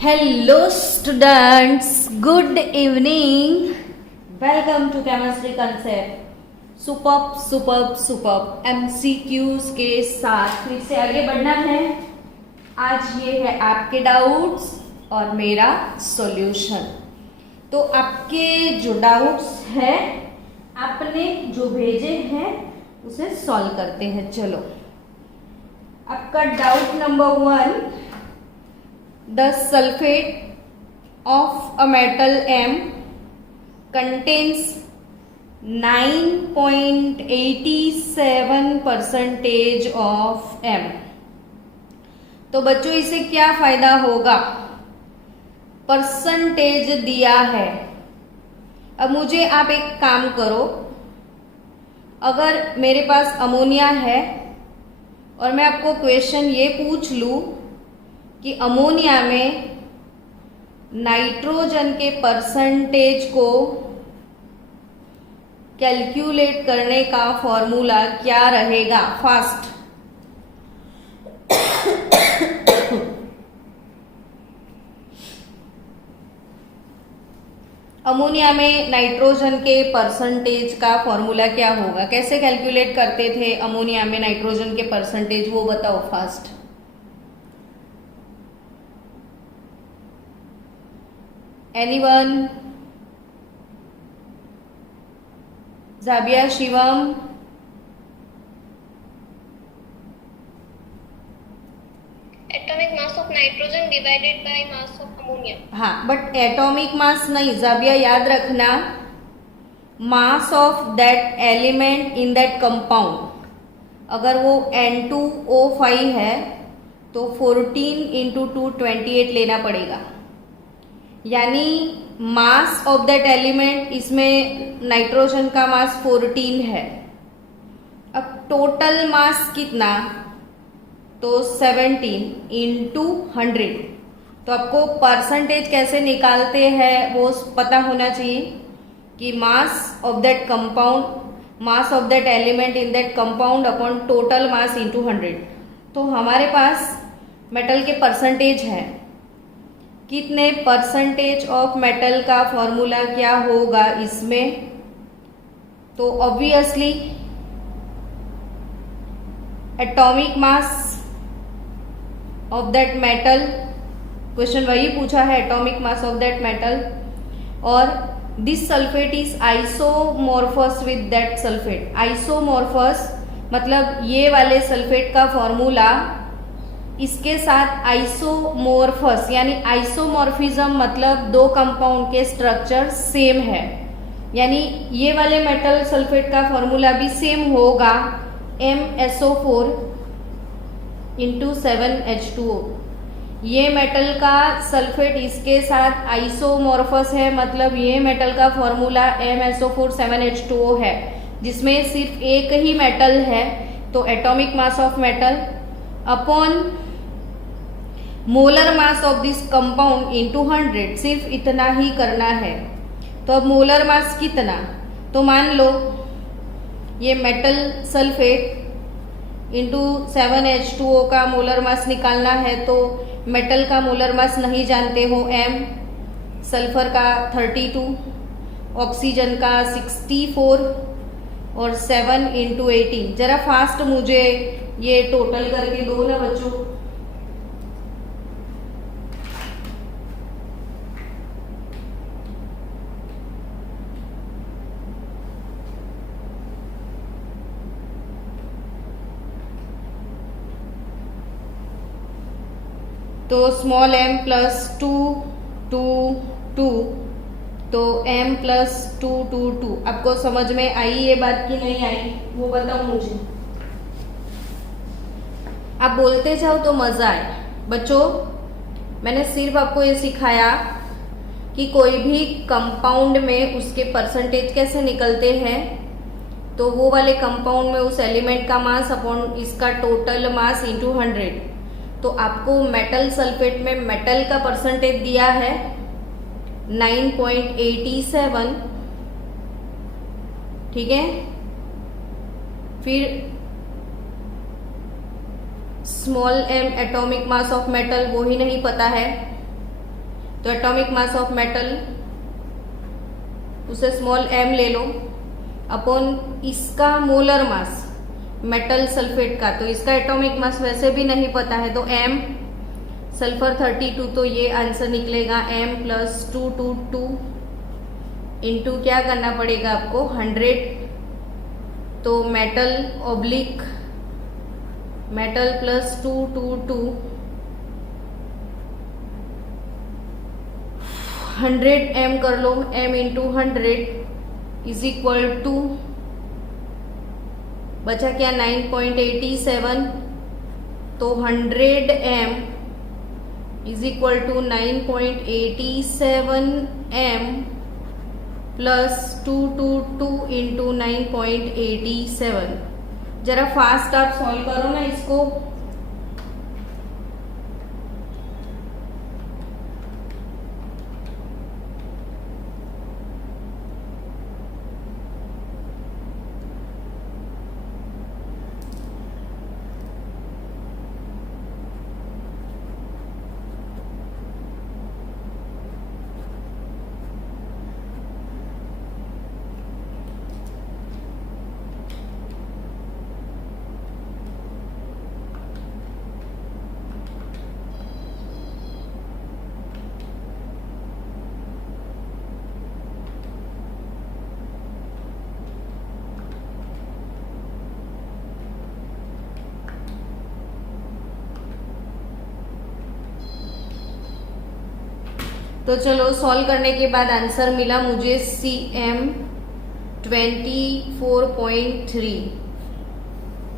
Hello students, good evening. Welcome to Chemistry Concept. Superb MCQs के साथ फिर से आगे बढ़ना है। आज ये है आपके डाउट्स और मेरा सॉल्यूशन। तो आपके जो डाउट्स हैं आपने जो भेजे हैं उसे सॉल्व करते हैं। चलो, आपका doubt number 1, the sulfate of a metal M contains 9.87% of M। तो बच्चों इसे क्या फायदा होगा? परसेंटेज दिया है। अब मुझे आप एक काम करो, अगर मेरे पास अमोनिया है और मैं आपको क्वेश्चन ये पूछ लूं कि अमोनिया में नाइट्रोजन के परसेंटेज को कैलकुलेट करने का फॉर्मूला क्या रहेगा? फास्ट। अमोनिया में नाइट्रोजन के परसेंटेज का फॉर्मूला क्या होगा? कैसे कैलकुलेट करते थे अमोनिया में नाइट्रोजन के परसेंटेज, वो बताओ fast. Anyone? Jabiya, Shivam? Atomic mass of nitrogen divided by mass of ammonia. हाँ, बट एटॉमिक मास नहीं जाबिया, याद रखना mass of that element in that compound. अगर वो N2O5 है तो 14 इंटू 2 28 लेना पड़ेगा, यानी मास ऑफ दैट एलिमेंट, इसमें नाइट्रोजन का मास 14 है। अब टोटल मास कितना? तो 17 इंटू 100। तो आपको परसेंटेज कैसे निकालते हैं वो पता होना चाहिए कि mass of that compound, mass of that element in that compound upon total mass into 100। तो हमारे पास मेटल के परसेंटेज है, कितने परसेंटेज ऑफ मेटल का फॉर्मूला क्या होगा इसमें? तो obviously atomic mass of that metal, question वही पूछा है, atomic mass of that metal. और this sulphate is isomorphous with that sulphate. Isomorphous मतलब ये वाले सल्फेट का फॉर्मूला इसके साथ आइसोमॉर्फस, यानी आइसोमॉर्फिज्म मतलब दो कंपाउंड के स्ट्रक्चर सेम है, यानी ये वाले मेटल सल्फेट का फॉर्मूला भी सेम होगा, MsO4 इंटू 7H2O। ये मेटल का सल्फेट इसके साथ आइसोमॉर्फस है, मतलब ये मेटल का फॉर्मूला MsO4 7H2O है, जिसमें सिर्फ एक ही मेटल है। तो atomic mass of metal upon molar mass of this compound into 100, सिर्फ इतना ही करना है। तो अब मोलर मास कितना? तो मान लो ये मेटल सल्फेट इंटू 7H2O का मोलर मास निकालना है, तो मेटल का मोलर मास नहीं जानते हो, M, सल्फर का 32, ऑक्सीजन का 64 और 7 इंटू 18। जरा फास्ट मुझे ये टोटल करके दो ना बच्चों। तो स्मॉल m प्लस 2 2 2, तो m प्लस 2 2 2। आपको समझ में आई ये बात कि नहीं आई वो बताओ मुझे। आप बोलते जाओ तो मजा आए। बच्चों मैंने सिर्फ आपको ये सिखाया कि कोई भी कंपाउंड में उसके परसेंटेज कैसे निकलते हैं। तो वो वाले कंपाउंड में उस एलिमेंट का मास अपॉन इसका टोटल मास इंटू 100। तो आपको मेटल सल्फेट में मेटल का परसेंटेज दिया है 9.87, ठीक है। फिर small m atomic mass of metal वो ही नहीं पता है, तो एटॉमिक मास ऑफ मेटल उसे स्मॉल m ले लो अपॉन इसका मोलर मास मेटल सल्फेट का, तो इसका एटॉमिक मास वैसे भी नहीं पता है, तो m सल्फर 32, तो ये आंसर निकलेगा m + 222 इंटू क्या करना पड़ेगा आपको 100, तो मेटल ऑब्लिक मेटल + 222 100 m कर लो, m into 100 is equal to बचा क्या 9.87, तो 100 m is equal to 9.87 m plus 222 into 9.87। जरा फास्ट आप सॉल्व करो ना इसको। तो चलो सॉल्व करने के बाद आंसर मिला मुझे Cm 24.3।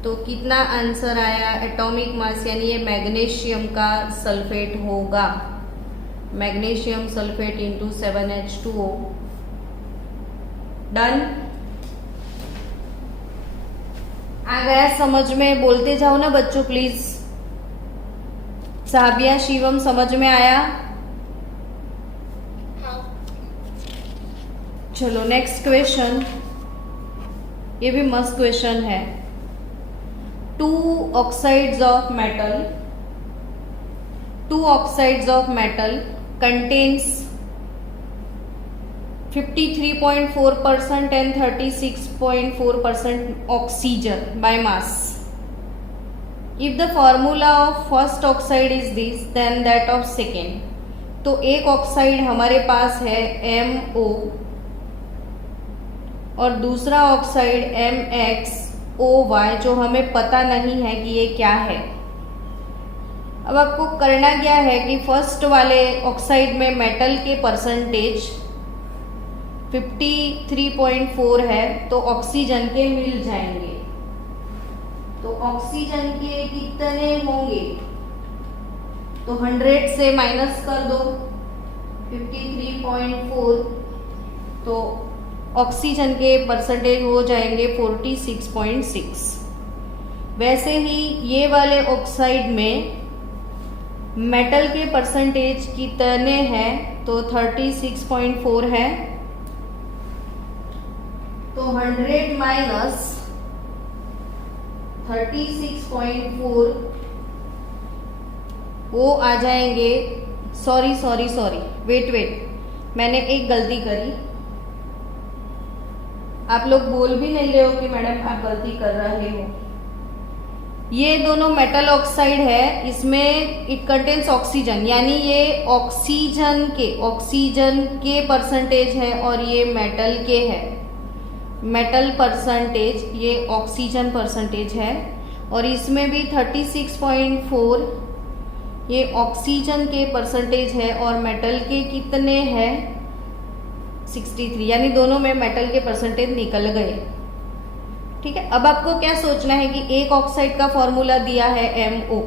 तो कितना आंसर आया एटॉमिक मास, यानी ये मैग्नीशियम का सल्फेट होगा, magnesium sulphate into 7H2O। Done, आ गया समझ में? बोलते जाओ ना बच्चों प्लीज। साबिया, शिवम, समझ में आया? चलो नेक्स्ट क्वेश्चन, ये भी मस्त क्वेश्चन है। 2 oxides of metal contains 53.4% and 36.4% oxygen by mass. If the formula of first oxide is this, then that of second. तो एक ऑक्साइड हमारे पास है MO और दूसरा ऑक्साइड MXOY, जो हमें पता नहीं है कि ये क्या है। अब आपको करना क्या है कि फर्स्ट वाले ऑक्साइड में मेटल के परसेंटेज 53.4 है, तो ऑक्सीजन के मिल जाएंगे। तो ऑक्सीजन के कितने होंगे, तो 100 से माइनस कर दो 53.4, तो ऑक्सीजन के परसेंटेज हो जाएंगे 46.6। वैसे ही ये वाले ऑक्साइड में मेटल के परसेंटेज कितने हैं, तो 36.4 है, तो 100 माइनस 36.4 वो आ जाएंगे। सॉरी, वेट, मैंने एक गलती करी। आप लोग बोल भी नहीं रहे हो कि मैडम आप गलती कर रहे हो। ये दोनों मेटल ऑक्साइड है, इसमें इट कंटेन्स ऑक्सीजन, यानी ये ऑक्सीजन के परसेंटेज है और ये मेटल के है। मेटल परसेंटेज ये ऑक्सीजन परसेंटेज है, और इसमें भी 36.4 ये ऑक्सीजन के परसेंटेज है और मेटल के कितने हैं 63, यानी दोनों में मेटल के परसेंटेज निकल गए। ठीक है, अब आपको क्या सोचना है कि एक ऑक्साइड का फॉर्मूला दिया है MO,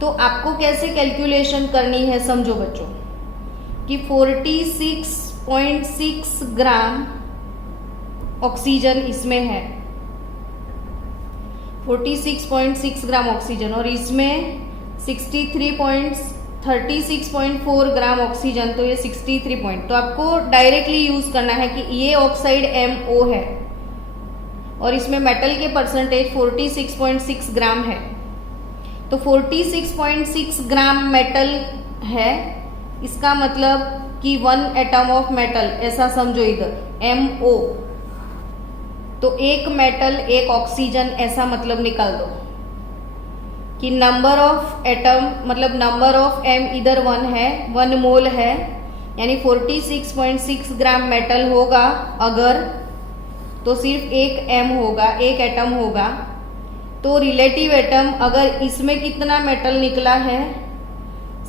तो आपको कैसे कैलकुलेशन करनी है समझो बच्चों कि 46.6 ग्राम ऑक्सीजन इसमें है, 46.6 ग्राम ऑक्सीजन, और इसमें 36.4 ग्राम ऑक्सीजन, तो ये 63 पॉइंट। तो आपको डायरेक्टली यूज करना है कि ये ऑक्साइड MO है और इसमें मेटल के परसेंटेज 46.6 ग्राम है, तो 46.6 ग्राम मेटल है इसका मतलब कि 1 एटम ऑफ मेटल, ऐसा समझो इधर MO, तो एक मेटल एक ऑक्सीजन, ऐसा मतलब निकाल दो कि नंबर ऑफ एटम मतलब नंबर ऑफ M इधर 1 है, 1 मोल है, यानी 46.6 ग्राम मेटल होगा अगर, तो सिर्फ एक M होगा, एक एटम होगा। तो रिलेटिव एटम अगर इसमें कितना मेटल निकला है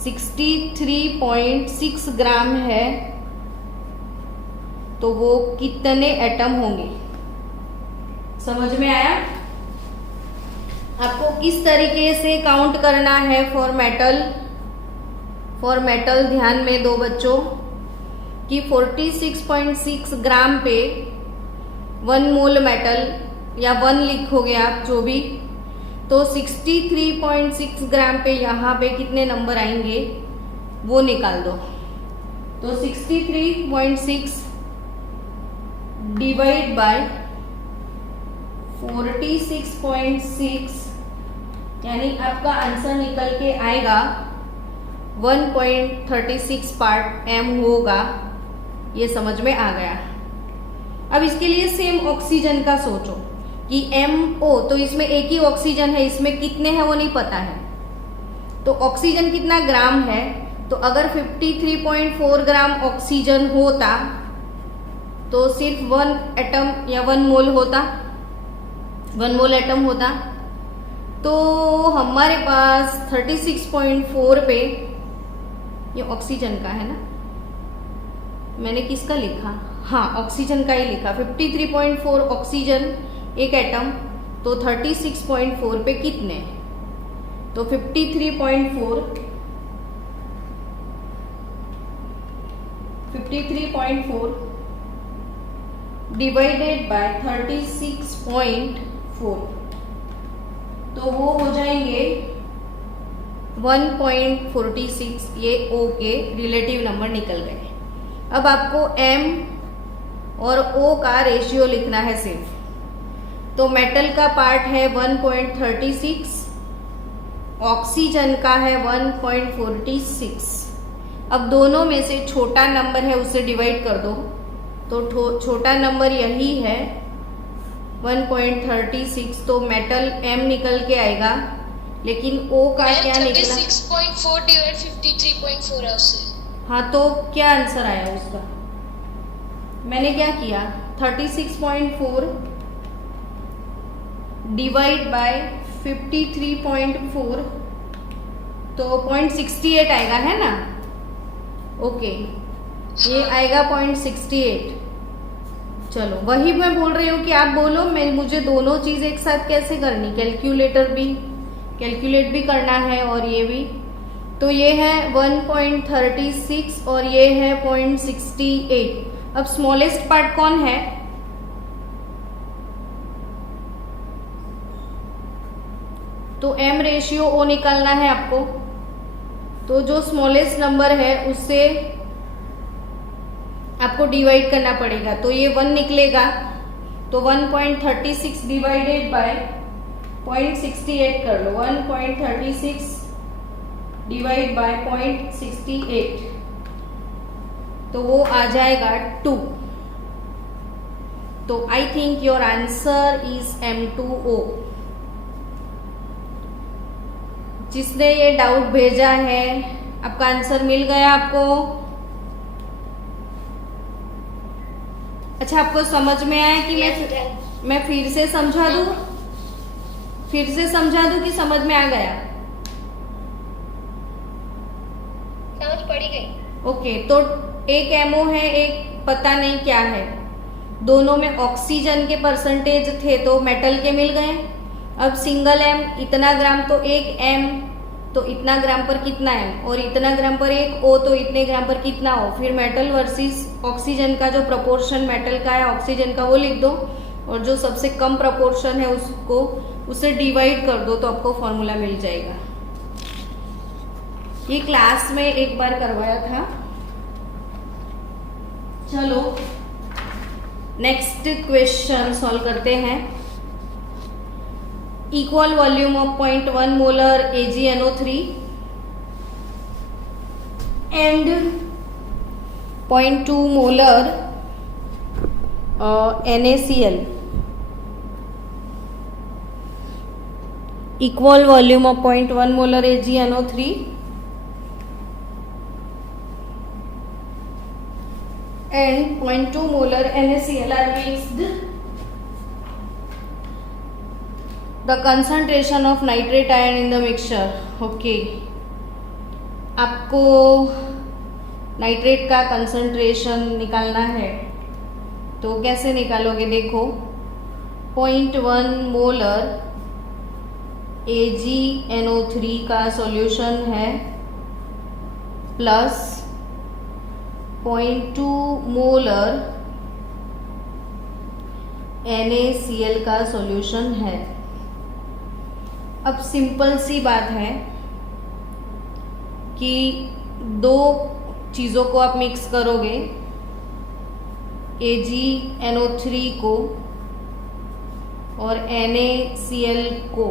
63.6 ग्राम है, तो वो कितने एटम होंगे। समझ में आया? आपको किस तरीके से काउंट करना है फॉर मेटल ध्यान में दो बच्चों कि 46.6 ग्राम पे 1 मोल मेटल या 1 लिखोगे आप जो भी, तो 63.6 ग्राम पे यहाँ पे कितने नंबर आएंगे वो निकाल दो। तो 63.6 डिवाइड बाय 46.6 यानी आपका आंसर निकल के आएगा 1.36 पार्ट M होगा। ये समझ में आ गया। अब इसके लिए सेम ऑक्सीजन का सोचो कि MO, तो इसमें एक ही ऑक्सीजन है, इसमें कितने हैं वो नहीं पता है, तो ऑक्सीजन कितना ग्राम है, तो अगर 53.4 ग्राम ऑक्सीजन होता तो सिर्फ 1 एटम या 1 मोल होता, 1 मोल एटम होता। तो हमारे पास 36.4 पे, ये ऑक्सीजन का है ना, मैंने किसका लिखा, हाँ ऑक्सीजन का ही लिखा, 53.4 ऑक्सीजन एक एटम, तो 36.4 पे कितने, तो 53.4 डिवाइडेड बाय 36.4, तो वो हो जाएंगे 1.46। ये O के रिलेटिव नंबर निकल गए। अब आपको M और O का रेशियो लिखना है सिर्फ। तो मेटल का पार्ट है 1.36, ऑक्सीजन का है 1.46। अब दोनों में से छोटा नंबर है उससे डिवाइड कर दो, तो छोटा नंबर यही है 1.36, तो मेटल M निकल के आएगा, लेकिन O का क्या निकला 36.4 डिवाइड 53.4 है उससे। हाँ, तो क्या आंसर आया उसका, मैंने क्या किया 36.4 डिवाइड बाय 53.4, तो 0.68 आएगा, है ना। ओके, ये आएगा 0.68। चलो, वही मैं बोल रही हूँ कि आप बोलो मुझे दोनों चीज एक साथ कैसे करनी, कैलकुलेट भी करना है और ये भी। तो ये है 1.36 और ये है 0.68। अब स्मॉलेस्ट पार्ट कौन है, तो M रेशियो O निकालना है आपको। तो जो स्मॉलेस्ट नंबर है उससे आपको डिवाइड करना पड़ेगा, तो ये 1 निकलेगा, तो 1.36 डिवाइडेड बाय 0.68 कर लो, 1.36 डिवाइड बाय 0.68, तो वो आ जाएगा 2। तो I think your answer is M2O। जिसने ये डाउट भेजा है, आपका आंसर मिल गया आपको। अच्छा, आपको समझ में आया कि मैं फिर से समझा दूं, कि समझ में आ गया? समझ पड़ी गई। ओके, तो एक MO है, एक पता नहीं क्या है, दोनों में ऑक्सीजन के परसेंटेज थे तो मेटल के मिल गए। अब सिंगल M इतना ग्राम, तो एक M तो इतना ग्राम पर कितना M, और इतना ग्राम पर एक O तो इतने ग्राम पर कितना O। फिर मेटल वर्सेस ऑक्सीजन का जो प्रपोर्शन मेटल का है ऑक्सीजन का वो लिख दो, और जो सबसे कम प्रपोर्शन है उससे डिवाइड कर दो, तो आपको फॉर्मूला मिल जाएगा। ये क्लास में एक बार करवाया था। चलो नेक्स्ट क्वेश्चन सॉल्व करते हैं। Equal volume of 0.1 molar AgNO3 and 0.2 molar NaCl, equal volume of 0.1 molar AgNO3 and 0.2 molar NaCl are mixed. The concentration of nitrate ion in the mixture. Okay, आपको nitrate का concentration निकालना है तो कैसे निकालोगे? देखो, 0.1 मोलर AgNO3 का solution है प्लस 0.2 मोलर NaCl का सॉल्यूशन है। अब सिंपल सी बात है कि दो चीज़ों को आप मिक्स करोगे, AgNO3 को और NaCl को,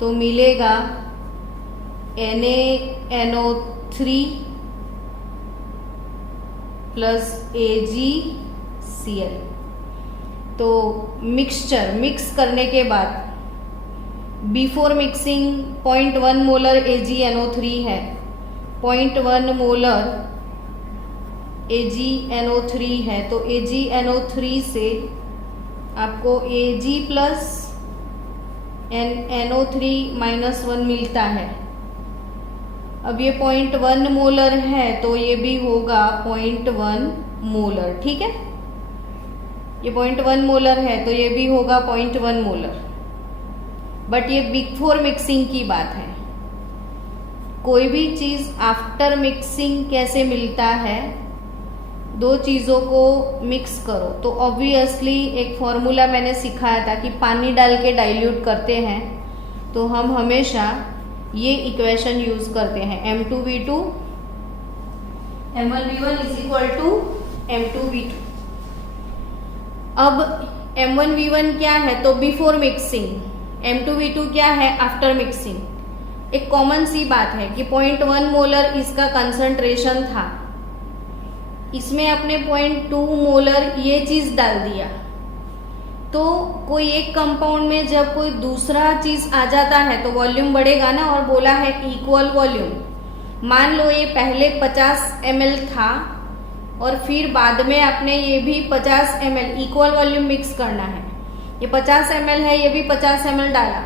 तो मिलेगा NaNO3 प्लस AgCl। तो मिक्सचर मिक्स करने के बाद बिफोर मिक्सिंग 0.1 मोलर AgNO3 है, 0.1 मोलर AgNO3 है, तो AgNO3 से आपको Ag प्लस NO3 माइनस 1 मिलता है। अब ये 0.1 मोलर है तो ये भी होगा 0.1 मोलर, ठीक है। ये 0.1 मोलर है तो ये भी होगा 0.1 मोलर। बट ये बिफोर मिक्सिंग की बात है। कोई भी चीज़ आफ्टर मिक्सिंग कैसे मिलता है? दो चीज़ों को मिक्स करो तो ऑब्वियसली एक फॉर्मूला मैंने सिखाया था कि पानी डाल के डाइल्यूट करते हैं तो हम हमेशा ये इक्वेशन यूज करते हैं, M2V2 M1V1 is equal to M2V2। अब M1V1 क्या है? तो बिफोर मिक्सिंग। M2V2 क्या है? After mixing. एक कॉमन सी बात है कि 0.1 मोलर इसका कंसंट्रेशन था, इसमें अपने 0.2 मोलर ये चीज डाल दिया, तो कोई एक कंपाउंड में जब कोई दूसरा चीज आ जाता है तो वॉल्यूम बढ़ेगा ना, और बोला है इक्वल वॉल्यूम। मान लो ये पहले 50 ml था और फिर बाद में आपने ये भी 50 ml इक्वल वॉल्यूम मिक्स करना है। ये 50 ml है, ये भी 50 ml डाला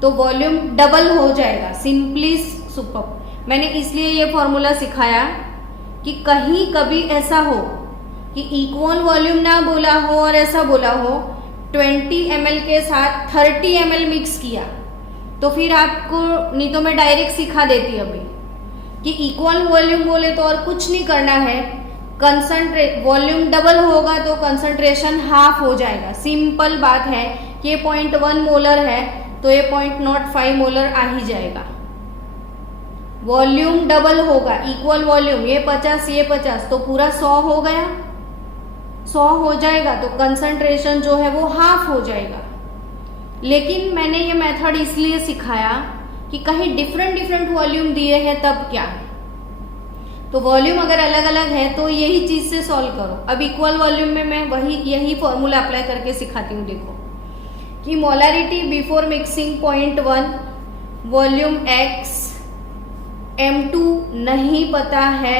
तो वॉल्यूम डबल हो जाएगा। Simply super. मैंने इसलिए ये फॉर्मूला सिखाया कि कहीं कभी ऐसा हो कि इक्वल वॉल्यूम ना बोला हो और ऐसा बोला हो 20 ml के साथ 30 ml मिक्स किया, तो फिर आपको, नहीं तो मैं डायरेक्ट सिखा देती अभी कि इक्वल वॉल्यूम बोले तो और कुछ नहीं करना है, कंसंट्रेट वॉल्यूम डबल होगा तो कंसंट्रेशन हाफ हो जाएगा। सिंपल बात है कि ये 0.1 मोलर है तो ये 0.05 मोलर आ ही जाएगा। वॉल्यूम डबल होगा, इक्वल वॉल्यूम, ये 50 ये 50 तो पूरा 100 हो गया, 100 हो जाएगा तो कंसंट्रेशन जो है वो हाफ हो जाएगा। लेकिन मैंने ये मेथड इसलिए सिखाया कि कहीं डिफरेंट वॉल्यूम दिए हैं तब क्या है, तो वॉल्यूम अगर अलग अलग है तो यही चीज से सॉल्व करो। अब इक्वल वॉल्यूम में मैं यही फॉर्मूला अप्लाई करके सिखाती हूँ। देखो कि molarity before mixing 0.1, volume x, M2 नहीं पता है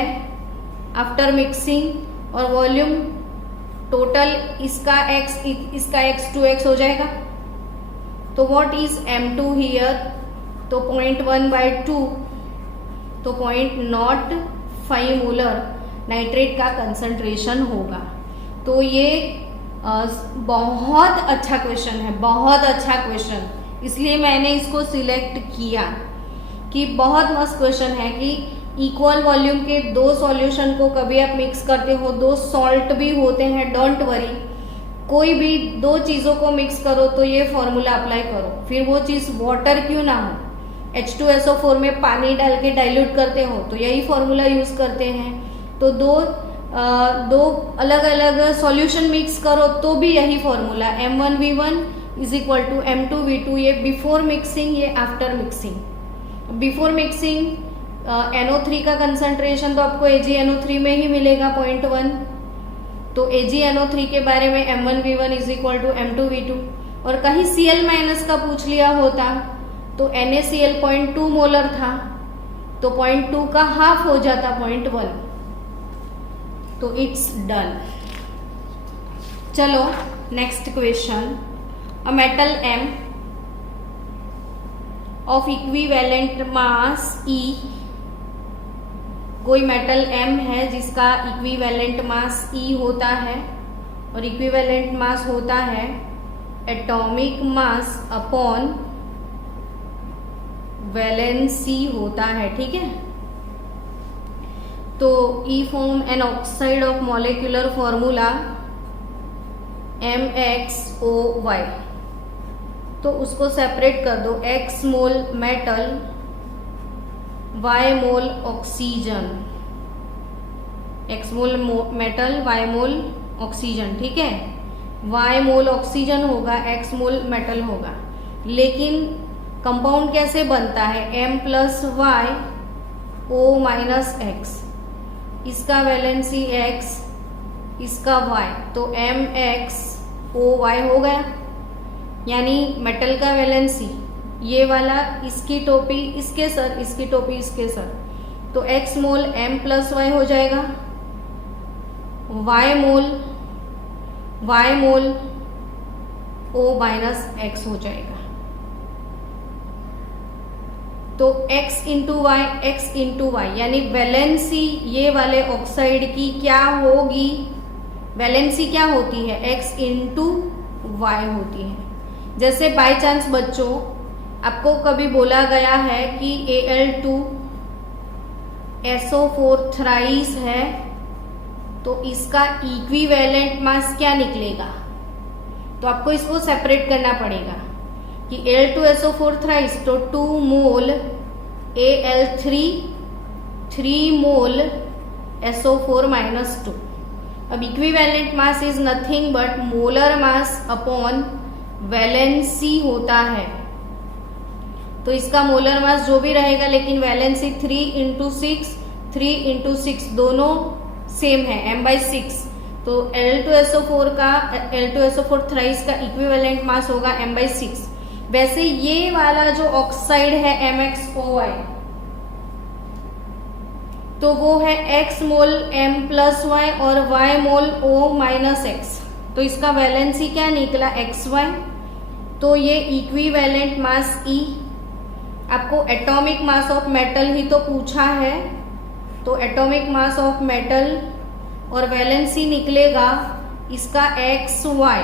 आफ्टर मिक्सिंग, और वॉल्यूम टोटल इसका x 2x हो जाएगा। तो व्हाट इज M2 हियर? तो 0.1/2 तो 0.05 मोलर नाइट्रेट का कंसंट्रेशन होगा। तो ये बहुत अच्छा क्वेश्चन है, बहुत अच्छा क्वेश्चन, इसलिए मैंने इसको सिलेक्ट किया कि बहुत मस्त क्वेश्चन है कि इक्वल वॉल्यूम के दो सॉल्यूशन को कभी आप मिक्स करते हो, दो सॉल्ट भी होते हैं, डोंट वरी, कोई भी दो चीज़ों को मिक्स करो तो ये फॉर्मूला अप्लाई करो। फिर वो चीज़ वाटर क्यों ना हो, H2SO4 में पानी डाल के डाइल्यूट करते हो तो यही फॉर्मूला यूज़ करते हैं। तो दो अलग अलग सॉल्यूशन मिक्स करो तो भी यही formula, M1V1 is equal to M2V2। ये बिफोर मिक्सिंग, ये after mixing. Before mixing NO3 का कंसंट्रेशन तो आपको AgNO3 में ही मिलेगा 0.1, तो AgNO3 के बारे में M1V1 is equal to M2V2, और कहीं Cl माइनस का पूछ लिया होता तो NaCl 0.2 मोलर था, तो 0.2 का हाफ हो जाता 0.1, तो इट्स डन। चलो next question, a metal M of equivalent mass E, कोई मेटल M है जिसका इक्विवेलेंट मास E होता है, और इक्विवेलेंट मास होता है एटॉमिक मास अपॉन वैलेंसी होता है, ठीक है। तो E form an oxide of molecular formula MXOY, तो उसको सेपरेट कर दो, X mole metal Y mole oxygen, X mole metal Y mole oxygen, ठीक है। Y मोल ऑक्सीजन होगा, X मोल मेटल होगा, लेकिन कंपाउंड कैसे बनता है, M plus Y O minus X, इसका वैलेंसी X, इसका Y, तो MXOY हो गया, यानी मेटल का वैलेंसी ये वाला, इसकी टोपी इसके सर, इसकी टोपी इसके सर, तो X मोल M प्लस Y हो जाएगा, Y मोल O माइनस X हो जाएगा, तो X इंटू वाई यानी वैलेंसी ये वाले ऑक्साइड की क्या होगी, वैलेंसी क्या होती है, X इंटू वाई होती है। जैसे बाय चांस बच्चों आपको कभी बोला गया है कि Al2SO4 थ्राइस है, तो इसका इक्विवेलेंट मास क्या निकलेगा, तो आपको इसको सेपरेट करना पड़ेगा कि Al2SO4 थ्राइस, तो 2 मोल Al3, 3 मोल SO4 माइनस 2। अब equivalent mass is nothing but molar mass upon valency होता है, तो इसका मोलर मास जो भी रहेगा, लेकिन वैलेंसी 3 इंटू 6 दोनों सेम है, M/6, तो Al2SO4 थ्राइस का इक्विवेलेंट मास होगा M/6। वैसे ये वाला जो ऑक्साइड है MXOY, तो वो है X मोल M प्लस Y और Y मोल O माइनस X, तो इसका वैलेंसी क्या निकला XY, तो ये इक्विवेलेंट मास E। आपको एटॉमिक मास ऑफ मेटल ही तो पूछा है, तो एटॉमिक मास ऑफ मेटल और वैलेंसी निकलेगा इसका XY,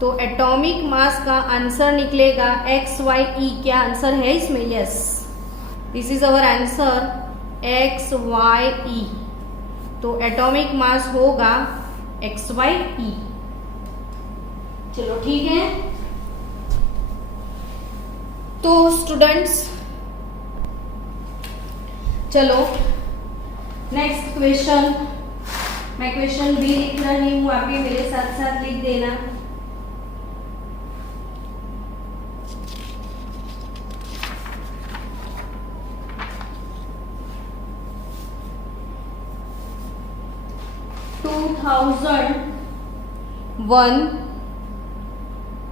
तो एटॉमिक मास का आंसर निकलेगा XYE। क्या आंसर है इसमें, yes, this is our answer XYE, तो एटॉमिक मास होगा XYE। चलो ठीक है, तो स्टूडेंट्स चलो नेक्स्ट क्वेश्चन, मैं क्वेश्चन भी लिख रही हूँ, आप भी मेरे साथ साथ लिख देना। (2001)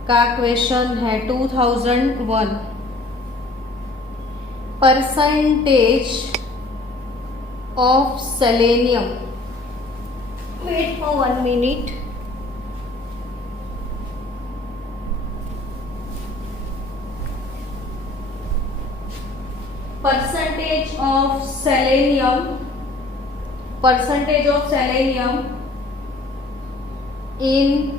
का क्वेश्चन है, 2001, percentage of selenium, wait for 1 minute, percentage of selenium in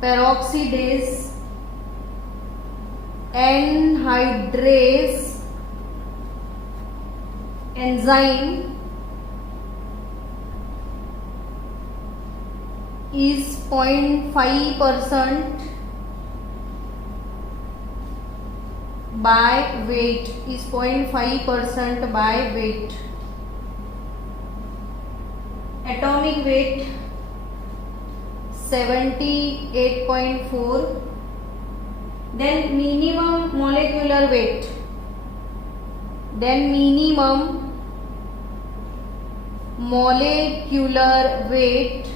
peroxidase anhydrase enzyme is 0.5% by weight, is 0.5% by weight. Atomic weight 78.4, then minimum molecular weight, then minimum molecular weight,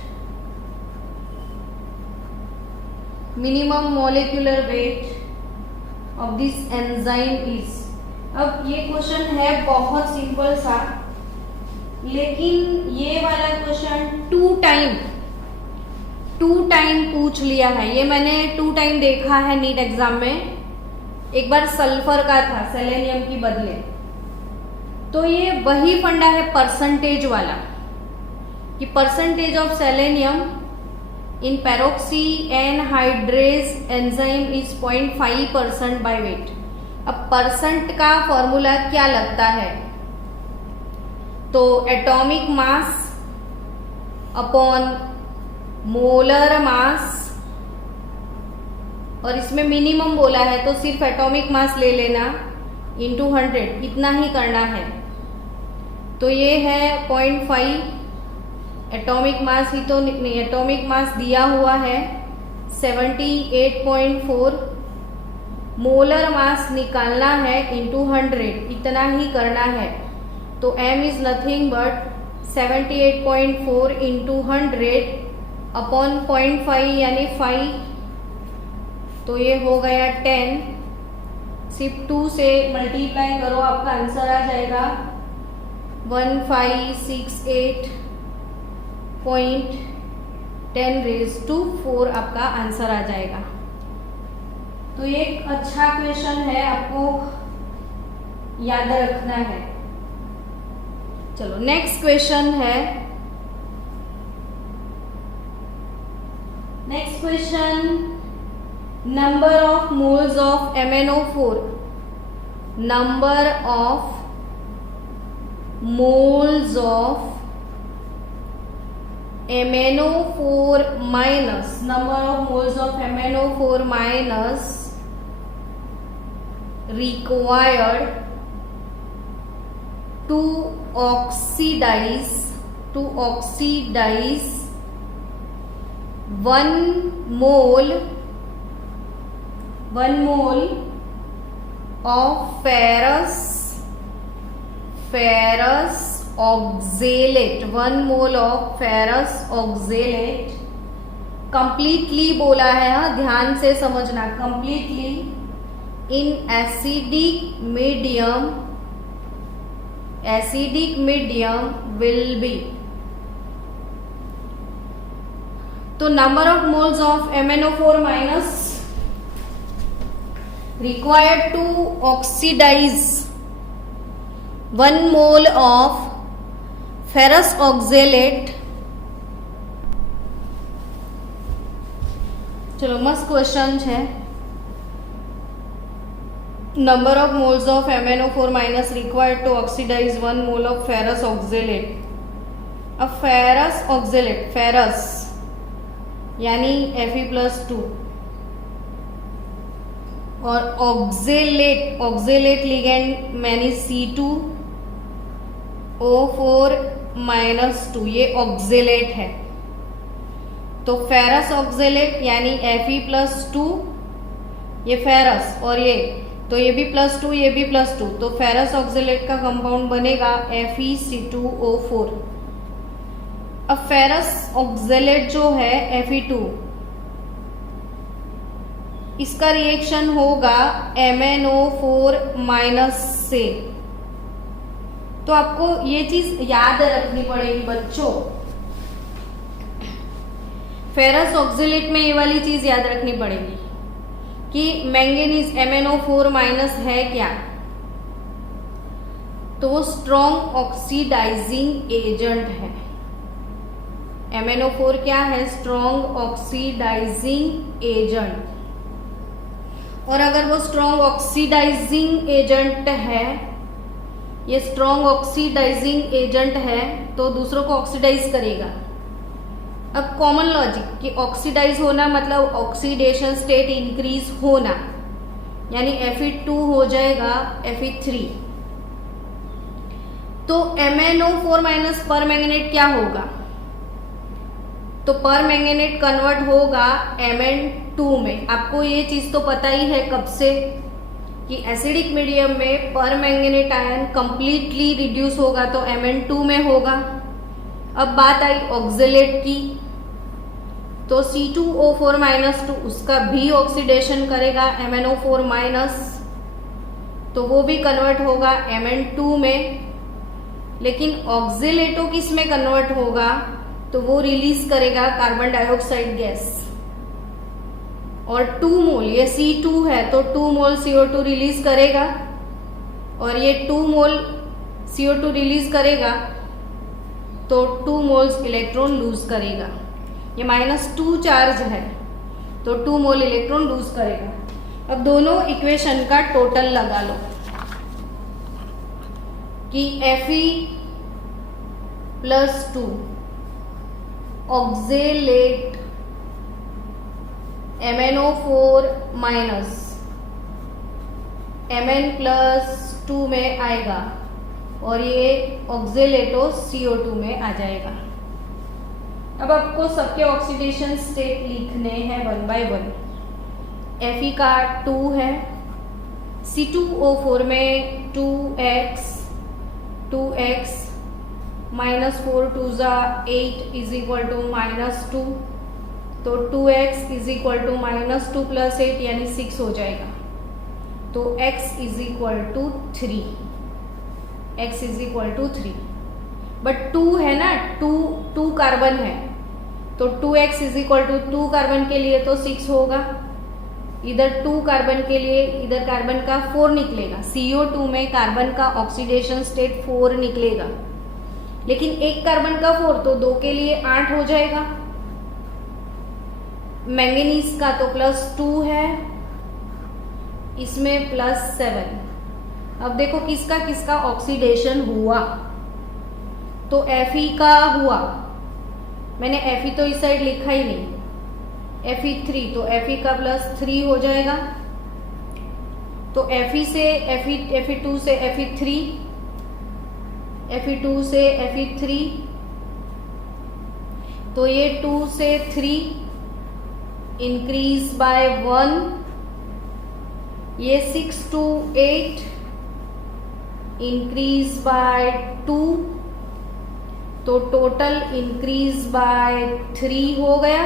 minimum molecular weight of this enzyme is. अब ये question है बहुत simple सा, लेकिन ये वाला question to time पूछ लिया है. ये मैंने 2 टाइम देखा है नीट एग्जाम में. एक बार सल्फर का था सेलेनियम की बदले. तो ये वही फंडा है परसेंटेज वाला कि percentage of selenium in peroxy anhydrase enzyme is 0.5% by weight. अब परसेंट का फॉर्मूला क्या लगता है? तो atomic mass upon molar mass, और इसमें मिनिमम बोला है तो सिर्फ एटॉमिक मास ले लेना इंटू 100, इतना ही करना है. तो ये है 0.5. एटॉमिक मास ही तो नहीं, एटॉमिक मास दिया हुआ है 78.4. मोलर मास निकालना है इंटू 100, इतना ही करना है. तो m is nothing but 78.4 into 100 upon 0.5 यानी 5. तो ये हो गया 10. सिर्फ 2 से मल्टीप्लाई करो, आपका आंसर आ जाएगा 1568.10⁴ आपका आंसर आ जाएगा. तो ये एक अच्छा क्वेश्चन है, आपको याद रखना है. चलो नेक्स्ट क्वेश्चन है. Next question, number of moles of MnO4. Number of moles of MnO4 minus, number of moles of MnO4 minus required to oxidize 1 mole of ferrous oxalate, 1 mole of ferrous oxalate. Completely बोला है, हाँ ध्यान से समझना. Completely in acidic medium will be. तो number of moles of MnO4 minus required to oxidise 1 mole of ferrous oxalate. चलो मस्त question है. Number of moles of MnO4 minus required to oxidise 1 mole of ferrous oxalate. अब ferrous oxalate, ferrous यानी Fe+2 और oxalate ligand मैंने C2O4-2, ये oxalate है. तो फेरस ऑक्जेलेट यानी Fe+2, ये फेरस, और ये तो ये भी +2, ये भी +2. तो फेरस ऑक्जेलेट का कंपाउंड बनेगा FeC2O4. अब फेरस ऑक्जेलेट जो है Fe2, इसका रिएक्शन होगा MnO4- से. तो आपको ये चीज याद रखनी पड़ेगी बच्चों. फेरस ऑक्जेलेट में ये वाली चीज याद रखनी पड़ेगी कि मैंगनीज MnO4- है क्या, तो वो स्ट्रॉन्ग ऑक्सीडाइजिंग एजेंट है. MnO4 क्या है? Strong oxidising agent. और अगर वो स्ट्रॉन्ग ऑक्सीडाइजिंग एजेंट है, ये स्ट्रॉन्ग ऑक्सीडाइजिंग एजेंट है तो दूसरों को ऑक्सीडाइज करेगा. अब कॉमन लॉजिक कि ऑक्सीडाइज होना मतलब ऑक्सीडेशन स्टेट इंक्रीज होना, यानी Fe2 हो जाएगा Fe3. तो MnO4- पर मैंगनेट क्या होगा? तो तो पर मैंगनेट कन्वर्ट होगा Mn2 में। आपको ये चीज तो पता ही है कब से कि एसिडिक मीडियम में पर मैंगनेट आयन कंप्लीटली रिड्यूस होगा तो Mn2 में होगा। अब बात आई ऑक्जेलेट की, तो C2O4-2 उसका भी ऑक्सीडेशन करेगा MnO4-, तो वो भी कन्वर्ट होगा Mn2 में। लेकिन ऑक्जेलेटो किस में कन्वर्ट होगा, तो वो रिलीज करेगा कार्बन डाइऑक्साइड गैस, और 2 मोल, ये C2 है तो 2 मोल CO2 रिलीज करेगा, और ये 2 मोल CO2 रिलीज करेगा तो 2 मोल्स इलेक्ट्रॉन लूज करेगा। ये -2 चार्ज है तो 2 मोल इलेक्ट्रॉन लूज करेगा। अब दोनों इक्वेशन का टोटल लगा लो कि Fe + 2 ऑक्जेलेट MnO4- Mn+2 में आएगा और ये ऑक्जेलेटो CO2 में आ जाएगा। अब आपको सबके ऑक्सीडेशन स्टेट लिखने हैं 1 बाय 1। Fe का 2 है, C2O4 में 2x -4 2 8 = -2, तो 2x = -2 + 8 यानी 6 हो जाएगा। तो x = 3, x = 3। बट 2 है ना, 2 कार्बन है तो 2x = 2 कार्बन के लिए तो 6 होगा। इधर 2 कार्बन के लिए इधर कार्बन का 4 निकलेगा। CO2 में कार्बन का ऑक्सीडेशन स्टेट 4 निकलेगा, लेकिन एक कार्बन का 4 तो 2 के लिए 8 हो जाएगा। मैंगनीज का तो +2 है, इसमें +7। अब देखो किसका किसका ऑक्सीडेशन हुआ, तो Fe का हुआ, मैंने Fe तो इस साइड लिखा ही नहीं, Fe3 तो Fe का +3 हो जाएगा। तो Fe से Fe2 से Fe3, Fe2 से Fe3, तो ये 2 से 3 इंक्रीज बाय 1, ये 6 to 8 इंक्रीज बाय 2, तो टोटल इंक्रीज बाय 3 हो गया,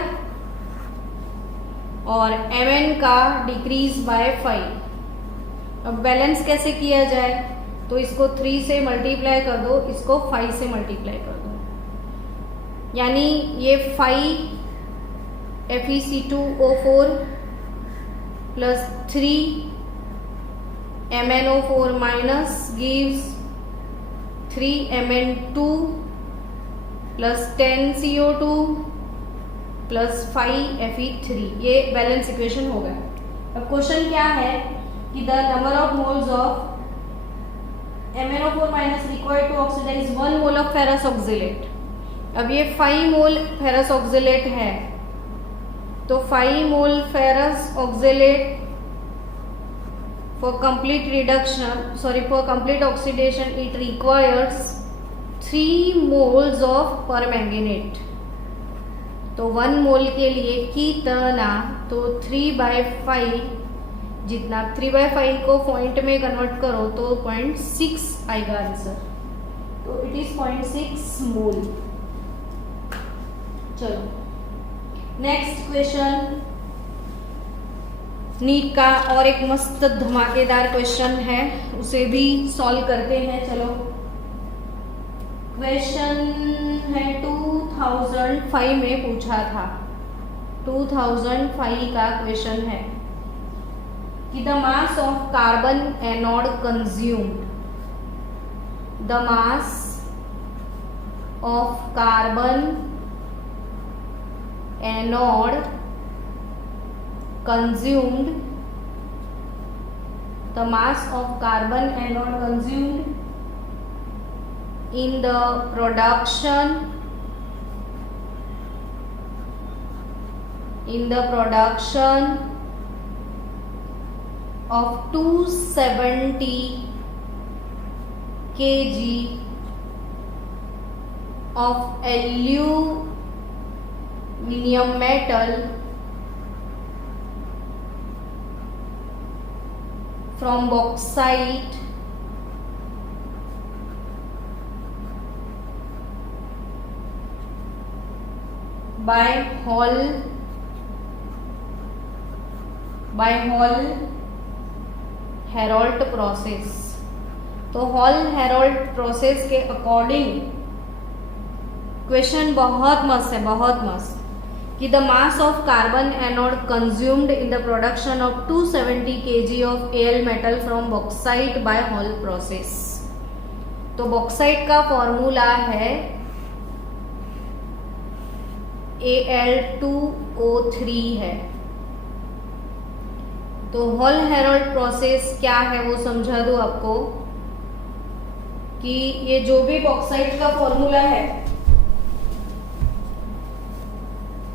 और Mn का डिक्रीज बाय 5। अब बैलेंस कैसे किया जाए, तो इसको 3 से मल्टीप्लाई कर दो, इसको 5 से मल्टीप्लाई कर दो, यानी ये 5 FeC2O4 + 3 MnO4- gives 3 Mn2 + 10 CO2 + 5 Fe3। ये बैलेंस इक्वेशन हो गया। अब क्वेश्चन क्या है कि the number of moles of MnO4- required to oxidise 1 mole of ferrous oxalate. अब ये 5 मोल फेरस ऑक्जेलेट है, तो 5 mole ferrous oxalate for complete oxidation it requires 3 moles of permanganate। तो 1 मोल के लिए कितना, तो 3/5, जितना 3/5 को पॉइंट में कन्वर्ट करो तो 0.6 आएगा आंसर, तो इट इज 0.6 मोल। चलो नेक्स्ट क्वेश्चन, नीट का और एक मस्त धमाकेदार क्वेश्चन है, उसे भी सॉल्व करते हैं। चलो क्वेश्चन है 2005 में पूछा था, 2005 का क्वेश्चन है कि the mass of carbon anode consumed, the mass of carbon anode consumed, the mass of carbon anode consumed in the production of 270 kg of metal from bauxite by Hall Heroult process. तो Hall Heroult process के according question बहुत मस्त है, बहुत मस्त, कि the mass of carbon anode consumed in the production of 270 kg of Al metal from bauxite by Hall process. तो bauxite का फॉर्मूला है Al2O3 है। तो हॉल हेरोल्ट प्रोसेस क्या है वो समझा दो आपको, कि ये जो भी बॉक्साइट का फॉर्मूला है,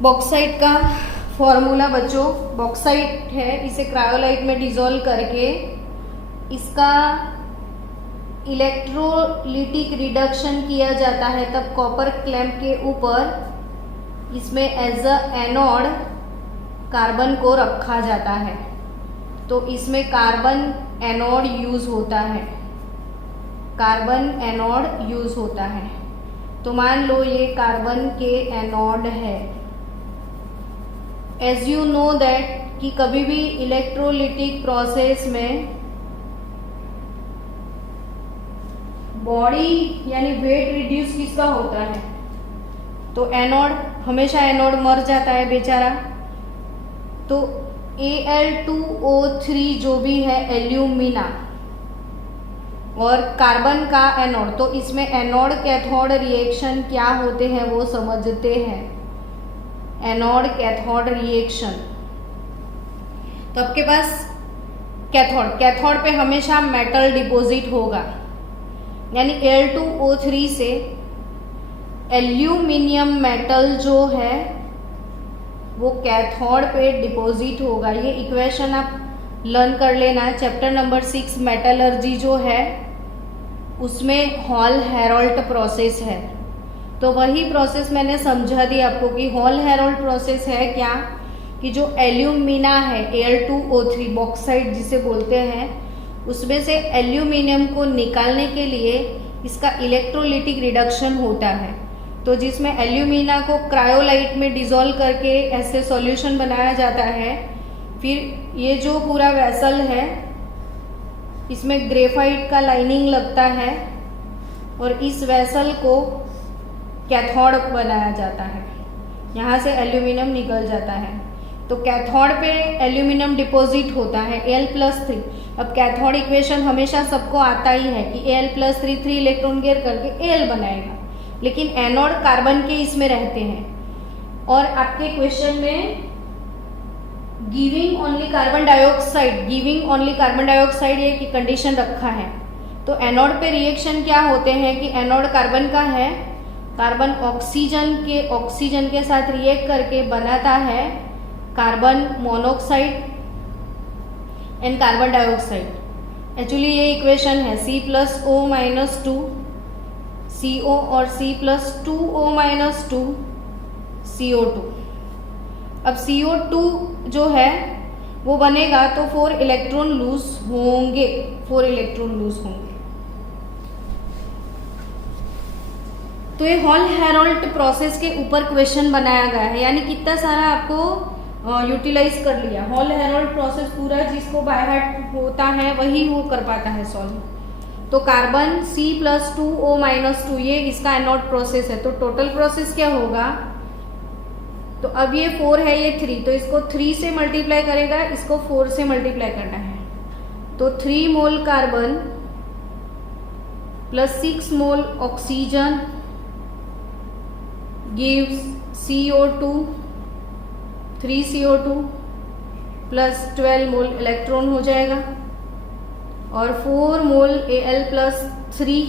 बॉक्साइट का फॉर्मूला बच्चों, बॉक्साइट है, इसे क्रायोलाइट में डिसॉल्व करके इसका इलेक्ट्रोलिटिक रिडक्शन किया जाता है, तब कॉपर क्लैंप के ऊपर इसमें एज अ एनोड कार्बन को रखा जाता है। तो इसमें कार्बन एनोड यूज होता है, कार्बन एनोड यूज होता है। तो मान लो ये कार्बन के एनोड है। एज यू नो दैट कि कभी भी इलेक्ट्रोलिटिक प्रोसेस में बॉडी यानी वेट रिड्यूस किसका होता है, तो एनोड, हमेशा एनोड मर जाता है बेचारा। तो Al2O3 जो भी है एल्यूमिना और कार्बन का एनोड, तो इसमें एनोड कैथोड रिएक्शन क्या होते हैं वो समझते हैं। एनोड कैथोड रिएक्शन, तो आपके पास कैथोड, कैथोड पे हमेशा मेटल डिपॉजिट होगा, यानी Al2O3 से एल्यूमिनियम मेटल जो है वो कैथोड पे डिपॉजिट होगा। ये इक्वेशन आप लर्न कर लेना, चैप्टर नंबर 6 मेटलर्जी जो है उसमें हॉल हेरोल्ट प्रोसेस है। तो वही प्रोसेस मैंने समझा दी आपको कि हॉल हेरोल्ट प्रोसेस है क्या, कि जो एल्यूमिना है Al2O3 बॉक्साइट जिसे बोलते हैं, उसमें से एल्यूमिनियम को निकालने के लिए इसका इलेक्ट्रोलिटिक रिडक्शन होता है। तो जिसमें एल्यूमिना को क्रायोलाइट में डिसॉल्व करके ऐसे सॉल्यूशन बनाया जाता है। फिर ये जो पूरा वेसल है इसमें ग्रेफाइट का लाइनिंग लगता है और इस वेसल को कैथोड बनाया जाता है, यहाँ से एल्यूमिनियम निकल जाता है। तो कैथोड पे एल्यूमिनियम डिपॉजिट होता है Al+3। अब कैथोड इक्वेशन हमेशा सबको आता ही है कि Al+3 3 इलेक्ट्रॉन गेयर करके Al बनाएगा, लेकिन एनोड कार्बन के इसमें रहते हैं। और आपके क्वेश्चन में giving only carbon dioxide, giving only carbon dioxide ये की कंडीशन रखा है। तो एनोड पे रिएक्शन क्या होते हैं कि एनोड कार्बन का है, कार्बन ऑक्सीजन के साथ रिएक्ट करके बनाता है carbon monoxide and carbon dioxide. Actually ये इक्वेशन है C+O-2 CO और C+2O-2 CO2। अब CO2 जो है वो बनेगा तो 4 इलेक्ट्रॉन लूज होंगे, 4 इलेक्ट्रॉन लूज होंगे। तो ये हॉल हेरोल्ट प्रोसेस के ऊपर क्वेश्चन बनाया गया है, यानी कितना सारा आपको यूटिलाइज कर लिया। हॉल हेरोल्ट प्रोसेस पूरा जिसको बाय हार्ट होता है वही वो कर पाता है सॉल्व। तो कार्बन C+2O-2 ये इसका एनोड प्रोसेस है। तो टोटल प्रोसेस क्या होगा, तो अब ये 4 है, ये 3, तो इसको 3 से मल्टीप्लाई करेगा, इसको 4 से मल्टीप्लाई करना है। तो 3 मोल कार्बन प्लस 6 मोल oxygen gives CO2, 3 CO2 plus 12 मोल इलेक्ट्रॉन हो जाएगा और 4 मोल Al+3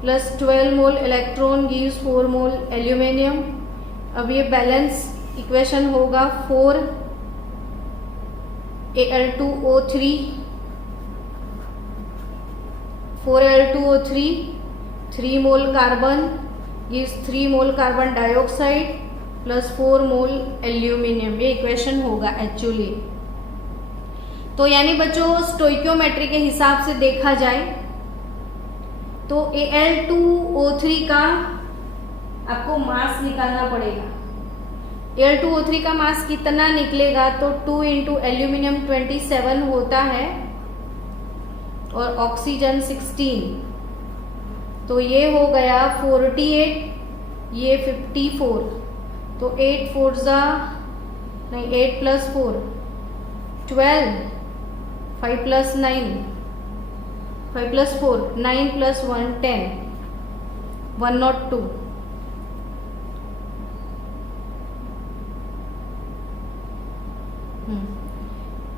प्लस 12 मोल इलेक्ट्रॉन गिव्स 4 मोल एल्यूमिनियम। अब ये बैलेंस इक्वेशन होगा 4 Al2O3 3 mole carbon gives 3 mole carbon dioxide plus 4 मोल एल्यूमिनियम, ये इक्वेशन होगा एक्चुअली। तो यानी बच्चों स्टोइकियोमेट्री के हिसाब से देखा जाए तो Al2O3 का आपको मास निकालना पड़ेगा। Al2O3 का मास कितना निकलेगा, तो 2 इंटू एल्यूमिनियम 27 होता है और ऑक्सीजन 16, तो ये हो गया 48, ये 54, तो 8 प्लस 4 12, 5 प्लस 9 5 प्लस 4 9 प्लस 1 10, 102।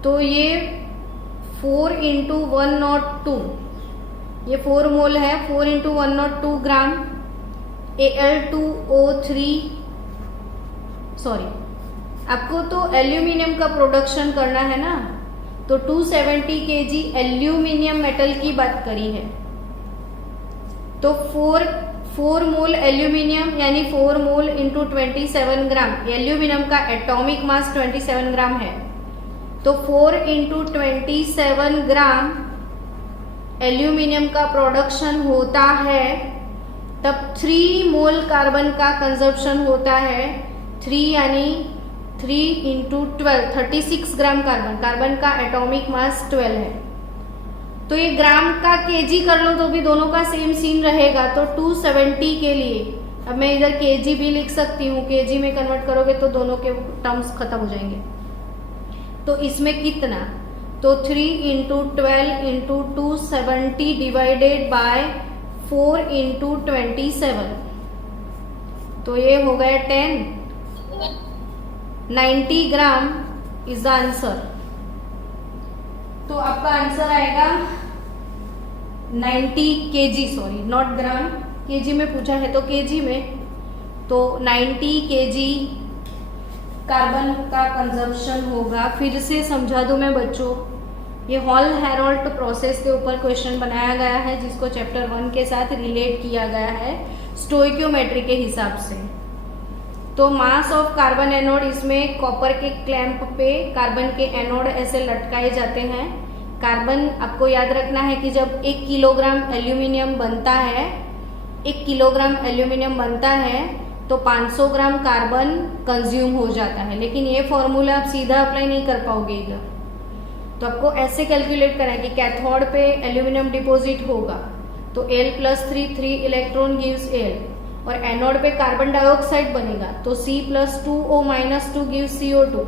तो ये 4 इंटू 102, ये 4 मोल है, 4 इंटू 102 ग्राम Al2O3, सॉरी आपको तो एल्यूमिनियम का प्रोडक्शन करना है ना, तो 270 kg एल्यूमिनियम मेटल की बात करी है, तो 4 मोल एल्यूमिनियम यानी 4 मोल इंटू 27 ग्राम, एल्यूमिनियम का एटॉमिक मास 27 ग्राम है, तो 4 इंटू 27 ग्राम एल्यूमिनियम का प्रोडक्शन होता है, तब 3 मोल कार्बन का कंजप्शन होता है। 3 यानी 3 इंटू 12 36 ग्राम कार्बन का एटॉमिक मास 12 है। तो ये ग्राम का केजी कर लो तो भी दोनों का सेम सीन रहेगा। तो 270 के लिए अब मैं इधर केजी भी लिख सकती हूँ, केजी में कन्वर्ट करोगे तो दोनों के टर्म्स खत्म हो जाएंगे। तो इसमें कितना, तो 3 into 12 into 270 divided by 4 into 27, तो ये हो गया 10, 90 ग्राम इज द आंसर। तो आपका आंसर आएगा 90 KG, sorry not gram, KG में पूछा है तो केजी में, तो 90 केजी कार्बन का कंजप्शन होगा। फिर से समझा दूं मैं बच्चों, ये हॉल हेरोल्ट प्रोसेस के ऊपर क्वेश्चन बनाया गया है, जिसको चैप्टर 1 के साथ रिलेट किया गया है स्टोइकियोमेट्री के हिसाब से। तो मास ऑफ कार्बन एनोड, इसमें कॉपर के क्लैंप पे कार्बन के एनोड ऐसे लटकाए जाते हैं। कार्बन आपको याद रखना है कि जब 1 किलोग्राम एल्यूमिनियम बनता है, 1 किलोग्राम एल्यूमिनियम बनता है तो 500 ग्राम कार्बन कंज्यूम हो जाता है। लेकिन ये फॉर्मूला आप सीधा अप्लाई नहीं कर पाओगे इधर, तो आपको ऐसे कैलकुलेट करना है कि कैथोड पे एल्यूमिनियम डिपॉजिट होगा तो Al+3 इलेक्ट्रॉन गिव्स Al, और एनोड पे कार्बन डाइऑक्साइड बनेगा तो C+2O-2 गिव्स CO2।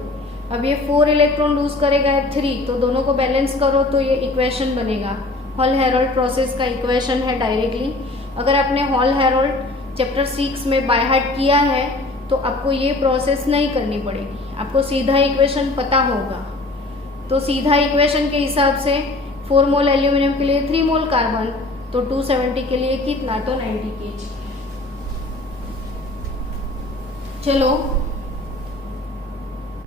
अब ये 4 इलेक्ट्रॉन लूज करेगा 3, तो दोनों को बैलेंस करो तो ये इक्वेशन बनेगा। हॉल हेरोल्ट प्रोसेस का इक्वेशन है डायरेक्टली। अगर आपने हॉल हेरोल्ट चैप्टर 6 में बाय हार्ट किया है तो आपको ये प्रोसेस नहीं करनी पड़ेगी, आपको सीधा इक्वेशन पता होगा। तो सीधा इक्वेशन के हिसाब से 4 मोल एल्यूमिनियम के लिए 3 मोल कार्बन, तो 270 के लिए कितना, तो 90 kg। चलो